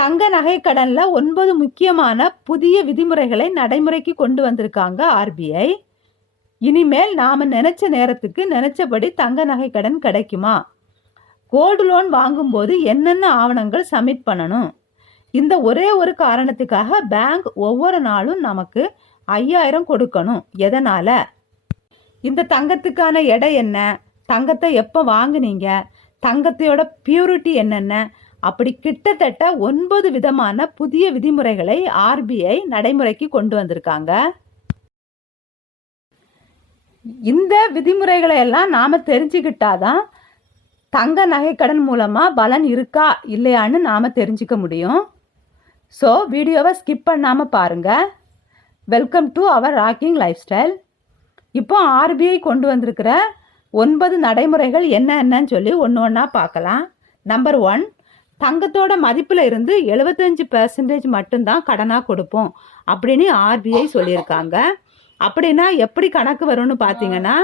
தங்க நகை கடன்ல ஒன்பது முக்கியமான புதிய விதிமுறைகளை நடைமுறைக்கு கொண்டு வந்திருக்காங்க ஆர்பிஐ இனிமேல் நாம் நினைச்ச நேரத்துக்கு நினைச்சபடி தங்க நகை கடன் கிடைக்குமா? கோல்டு லோன் வாங்கும்போது என்னென்ன ஆவணங்கள் சப்மிட் பண்ணணும்? இந்த ஒரே ஒரு காரணத்துக்காக பேங்க் ஒவ்வொரு நாளும் நமக்கு ஐயாயிரம் கொடுக்கணும். எதனால? இந்த தங்கத்துக்கான எடை என்ன? தங்கத்தை எப்போ வாங்குனீங்க? தங்கத்தையோட பியூரிட்டி என்னென்ன? அப்படி கிட்டத்தட்ட ஒன்பது விதமான புதிய விதிமுறைகளை ஆர்பிஐ நடைமுறைக்கு கொண்டு வந்திருக்காங்க. இந்த விதிமுறைகளை எல்லாம் நாம தெரிஞ்சுக்கிட்டாதான் தங்க நகைக்கடன் மூலமா பலன் இருக்கா இல்லையான்னு நாம தெரிஞ்சுக்க முடியும். ஸோ வீடியோவை ஸ்கிப் பண்ணாமல் பாருங்க. Welcome to our rocking life style இப்போ ஆர்பிஐ கொண்டு வந்திருக்கிற ஒன்பது நடைமுறைகள் என்ன என்னன்னு சொல்லி ஒன்று ஒன்றா பார்க்கலாம். நம்பர் ஒன் தங்கத்தோட மதிப்பில் இருந்து எழுபத்தஞ்சு பெர்சன்டேஜ் மட்டும்தான் கடனாக கொடுப்போம் அப்படின்னு ஆர்பிஐ சொல்லியிருக்காங்க. அப்படின்னா எப்படி கணக்கு வரும்னு பார்த்தீங்கன்னா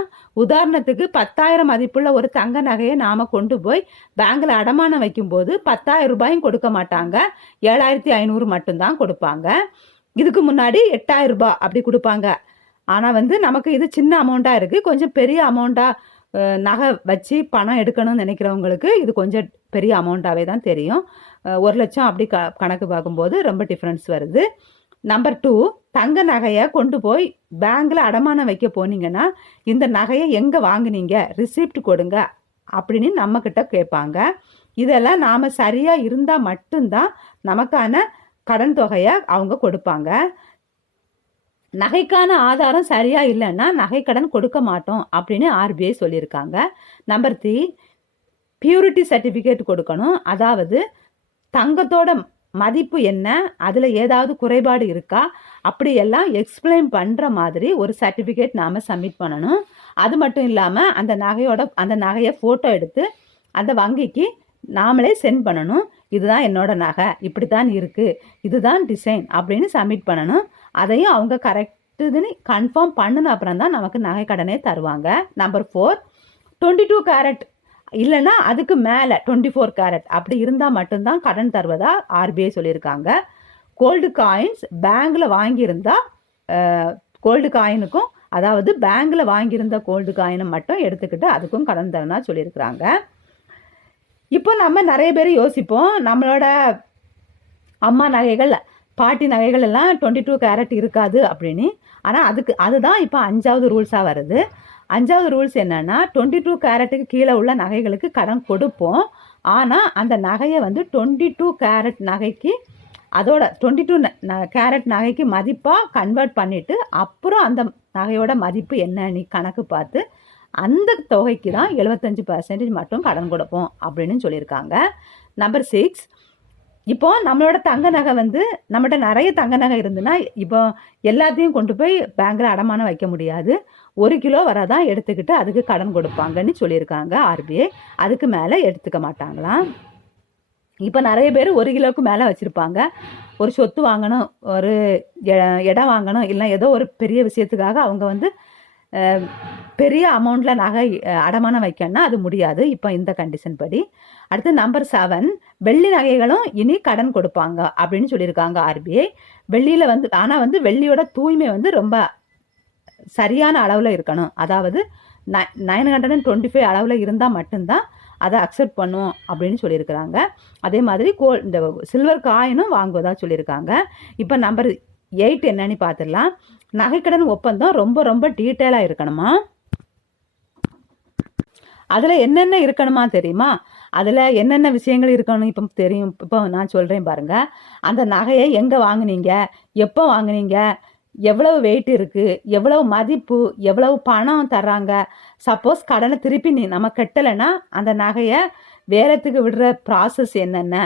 உதாரணத்துக்கு பத்தாயிரம் மதிப்புள்ள ஒரு தங்க நகையை நாம் கொண்டு போய் பேங்கில் அடமானம் வைக்கும்போது பத்தாயிரம் ரூபாயும் கொடுக்க மாட்டாங்க. ஏழாயிரத்தி ஐநூறு மட்டும்தான் கொடுப்பாங்க. இதுக்கு முன்னாடி எட்டாயிரம் ரூபாய் அப்படி கொடுப்பாங்க. ஆனால் வந்து நமக்கு இது சின்ன அமௌண்ட்டாக இருக்குது கொஞ்சம் பெரிய அமௌண்ட்டாக நகை வச்சு பணம் எடுக்கணும்னு நினைக்கிறவங்களுக்கு இது கொஞ்சம் பெரிய அமௌண்ட்டாகவே தான் தெரியும். ஒரு லட்சம் அப்படி க கணக்கு பார்க்கும்போது ரொம்ப டிஃப்ரென்ஸ் வருது. நம்பர் டூ தங்க நகையை கொண்டு போய் பேங்க்கில் அடமானம் வைக்க போனீங்கன்னா இந்த நகையை எங்கே வாங்குனீங்க? ரிசிப்ட் கொடுங்க அப்படின்னு நம்மக்கிட்ட கேட்பாங்க. இதெல்லாம் நாம் சரியாக இருந்தால் மட்டும்தான் நமக்கான கடன் தொகையை அவங்க கொடுப்பாங்க. நகைக்கான ஆதாரம் சரியா இல்லைன்னா நகைக்கடன் கொடுக்க மாட்டோம் அப்படின்னு ஆர்பிஐ சொல்லியிருக்காங்க. நம்பர் த்ரீ பியூரிட்டி சர்டிஃபிகேட் கொடுக்கணும். அதாவது தங்கத்தோட மதிப்பு என்ன? அதில் ஏதாவது குறைபாடு இருக்கா? அப்படியெல்லாம் எக்ஸ்பிளைன் பண்ணுற மாதிரி ஒரு சர்டிஃபிகேட் நாம் சப்மிட் பண்ணணும். அது மட்டும் இல்லாமல் அந்த நகையோட அந்த நகையை ஃபோட்டோ எடுத்து அந்த வங்கிக்கு நாமளே சென்ட் பண்ணணும். இதுதான் என்னோட நகை. இப்படி தான் இருக்குது இதுதான் டிசைன் அப்படின்னு சப்மிட் பண்ணணும். அதையும் அவங்க கரெக்ட் இதுன்னு கன்ஃபார்ம் பண்ணின அப்புறம் தான் நமக்கு நகை கடனே தருவாங்க. Number four twenty two carat இல்லைன்னா அதுக்கு மேலே டுவெண்ட்டி ஃபோர் கேரட் அப்படி இருந்தால் மட்டும்தான் கடன் தருவதா ஆர்பிஐ சொல்லியிருக்காங்க. கோல்டு காயின்ஸ் பேங்க்கில் வாங்கியிருந்தா கோல்டு காயினுக்கும் அதாவது பேங்கில் வாங்கியிருந்த கோல்டு காயினை மட்டும் எடுத்துக்கிட்டு அதுக்கும் கடன் தரனா சொல்லியிருக்கிறாங்க. இப்போ நம்ம நிறைய பேர் யோசிப்போம் நம்மளோட அம்மா நகைகள் பாட்டி நகைகள் எல்லாம் டுவெண்ட்டி டூ கேரட் இருக்காது அப்படின்னு. ஆனால் அதுக்கு அதுதான் இப்போ அஞ்சாவது ரூல்ஸாக வருது. அஞ்சாவது ரூல்ஸ் என்னென்னா டுவெண்ட்டி டூ கேரட்டுக்கு கீழே உள்ள நகைகளுக்கு கடன் கொடுப்போம். ஆனால் அந்த நகையை வந்து டுவெண்ட்டி டூ கேரட் நகைக்கு அதோட டுவெண்ட்டி டூ கேரட் நகைக்கு மதிப்பாக கன்வெர்ட் பண்ணிவிட்டு அப்புறம் அந்த நகையோட மதிப்பு என்னன்னு கணக்கு பார்த்து அந்த தொகைக்கு தான் எழுபத்தஞ்சி பர்சன்டேஜ் மட்டும் கடன் கொடுப்போம் அப்படின்னு சொல்லியிருக்காங்க. நம்பர் சிக்ஸ் இப்போ நம்மளோட தங்க நகை வந்து நம்மகிட்ட நிறைய தங்க நகை இருந்துன்னா இப்போ எல்லாத்தையும் கொண்டு போய் பேங்க்ல அடமானம் வைக்க முடியாது. ஒரு கிலோ வரதான் எடுத்துக்கிட்டு அதுக்கு கடன் கொடுப்பாங்கன்னு சொல்லியிருக்காங்க ஆர்பிஐ அதுக்கு மேலே எடுத்துக்க மாட்டாங்களாம். இப்போ நிறைய பேர் ஒரு கிலோவுக்கு மேலே வச்சுருப்பாங்க. ஒரு சொத்து வாங்கணும் ஒரு எ- இடம் வாங்கணும் இல்லை ஏதோ ஒரு பெரிய விஷயத்துக்காக அவங்க வந்து பெரிய அமௌண்ட்டில் நகை அடமானம் வைக்கணும்னா அது முடியாது. இப்போ இந்த கண்டிஷன் படி. அடுத்து நம்பர் செவன் வெள்ளி நகைகளும் இனி கடன் கொடுப்பாங்க அப்படின்னு சொல்லியிருக்காங்க ஆர்பிஐ வெள்ளியில் வந்து ஆனால் வந்து வெள்ளியோட தூய்மை வந்து ரொம்ப சரியான அளவில் இருக்கணும். அதாவது nine nine hundred and twenty five அளவில் இருந்தால் மட்டும்தான் அதை அக்செப்ட் பண்ணும் அப்படின்னு சொல்லியிருக்கிறாங்க. அதே மாதிரி கோல் இந்த சில்வர் காயினும் வாங்குவதா சொல்லியிருக்காங்க. இப்போ நம்பர் எயிட் என்னன்னு பார்த்துடலாம். நகைக்கடன் ஒப்பந்தம் ரொம்ப ரொம்ப டீட்டெயிலாக இருக்கணுமா? அதில் என்னென்ன இருக்கணுமா தெரியுமா? அதில் என்னென்ன விஷயங்கள் இருக்கணும் இப்போ தெரியும். இப்போ நான் சொல்கிறேன் பாருங்கள் அந்த நகையை எங்கே வாங்குனீங்க? எப்போ வாங்குனீங்க? எவ்வளவு வெயிட் இருக்குது எவ்வளவு மதிப்பு? எவ்வளவு பணம் தர்றாங்க? சப்போஸ் கடனை திருப்பி நீ நம்ம கட்டலைன்னா அந்த நகையை வேலத்துக்கு விடுற ப்ராசஸ் என்னென்ன?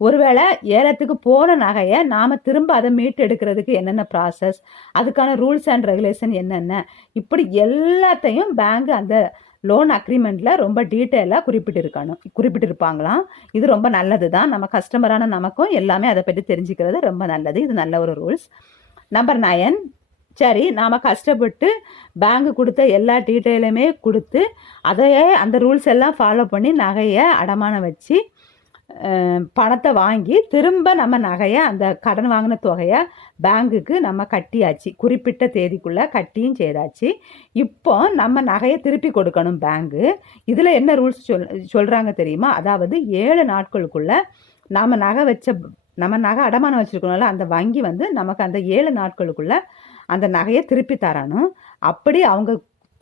ஒருவேளை ஏலத்துக்கு போன நகையை நாம் திரும்ப அதை மீட்டு எடுக்கிறதுக்கு என்னென்ன ப்ராசஸ் அதுக்கான ரூல்ஸ் அண்ட் ரெகுலேஷன் என்னென்ன? இப்படி எல்லாத்தையும் பேங்க் அந்த லோன் அக்ரிமெண்ட்டில் ரொம்ப டீட்டெயிலாக குறிப்பிட்டிருக்கணும். குறிப்பிட்டிருப்பாங்களாம். இது ரொம்ப நல்லது தான் நம்ம கஸ்டமரான நமக்கும் எல்லாமே அதை பற்றி தெரிஞ்சுக்கிறது ரொம்ப நல்லது. இது நல்ல ஒரு ரூல்ஸ் நம்பர் நயன் சரி நாம் கஷ்டப்பட்டு பேங்க் கொடுத்த எல்லா டீட்டெயிலுமே கொடுத்து அதையே அந்த ரூல்ஸ் எல்லாம் ஃபாலோ பண்ணி நகையை அடமானம் வச்சு பணத்தை வாங்கி திரும்ப நம்ம நகையை அந்த கடன் வாங்கின தொகையை பேங்குக்கு நம்ம கட்டியாச்சு. குறிப்பிட்ட தேதிக்குள்ளே கட்டியும் செய்தாச்சு. இப்போ நம்ம நகையை திருப்பி கொடுக்கணும் பேங்கு இதில் என்ன ரூல்ஸ் சொல் சொல்கிறாங்க தெரியுமா? அதாவது ஏழு நாட்களுக்குள்ள நாம் நகை வச்ச நம்ம நகை அடமானம் வச்சுருக்கணும்ல அந்த வங்கி வந்து நமக்கு அந்த ஏழு நாட்களுக்குள்ள அந்த நகையை திருப்பி தரணும். அப்படி அவங்க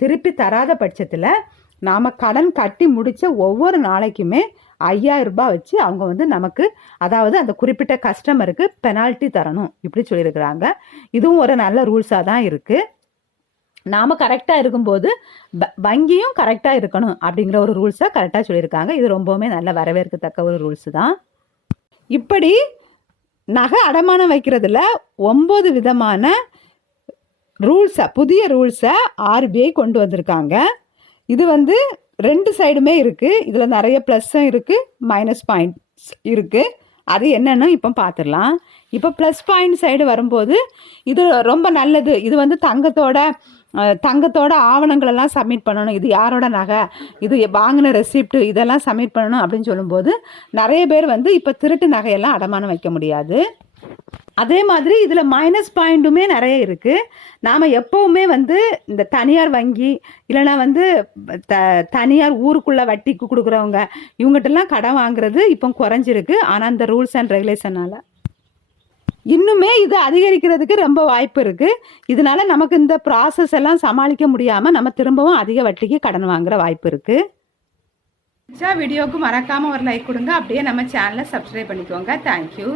திருப்பி தராத பட்சத்தில் நாம் கடன் கட்டி முடித்த ஒவ்வொரு நாளைக்குமே ஐயாயிரம் ரூபாய் வச்சு அவங்க வந்து நமக்கு அதாவது அந்த குறிப்பிட்ட கஸ்டமருக்கு பெனால்ட்டி தரணும். இப்படி சொல்லியிருக்கிறாங்க. இதுவும் ஒரு நல்ல ரூல்ஸாக தான் இருக்குது நாம் கரெக்டாக இருக்கும்போது ப- வங்கியும் கரெக்டாக இருக்கணும் அப்படிங்கிற ஒரு ரூல்ஸை கரெக்டாக சொல்லியிருக்காங்க. இது ரொம்பவுமே நல்ல வரவேற்கத்தக்க ஒரு ரூல்ஸ் தான். இப்படி நகை அடமானம் வைக்கிறதுல ஒம்பது விதமான ரூல்ஸை புதிய ரூல்ஸை ஆர்பிஐ கொண்டு வந்திருக்காங்க. இது வந்து ரெண்டு சைடுமே இருக்குது இதில் நிறைய ப்ளஸ்ஸும் இருக்குது மைனஸ் பாயிண்ட்ஸ் இருக்குது அது என்னென்னு இப்போ பார்த்துடலாம். இப்போ ப்ளஸ் பாயிண்ட் சைடு வரும்போது இது ரொம்ப நல்லது. இது வந்து தங்கத்தோட தங்கத்தோட ஆவணங்களெல்லாம் சப்மிட் பண்ணணும். இது யாரோட நகை? இது வாங்கின ரெசிப்ட் இதெல்லாம் சப்மிட் பண்ணணும் அப்படின்னு சொல்லும்போது நிறைய பேர் வந்து இப்போ திருட்டு நகையெல்லாம் அடமானம் வைக்க முடியாது. அதே மாதிரி இதில் மைனஸ் பாயிண்ட்டுமே நிறைய இருக்குது நாம் எப்போவுமே வந்து இந்த தனியார் வங்கி இல்லைன்னா வந்து த தனியார் ஊருக்குள்ளே வட்டிக்கு கொடுக்குறவங்க இவங்ககிட்டலாம் கடன் வாங்குறது இப்போ குறைஞ்சிருக்கு. ஆனால் இந்த ரூல்ஸ் அண்ட் ரெகுலேஷனால் இன்னுமே இது அதிகரிக்கிறதுக்கு ரொம்ப வாய்ப்பு இருக்குது இதனால நமக்கு இந்த ப்ராசஸ் எல்லாம் சமாளிக்க முடியாமல் நம்ம திரும்பவும் அதிக வட்டிக்கு கடன் வாங்குற வாய்ப்பு இருக்குது வீடியோவுக்கு மறக்காமல் ஒரு லைக் கொடுங்க அப்படியே நம்ம சேனலை சப்ஸ்கிரைப் பண்ணிக்கோங்க தேங்க்யூ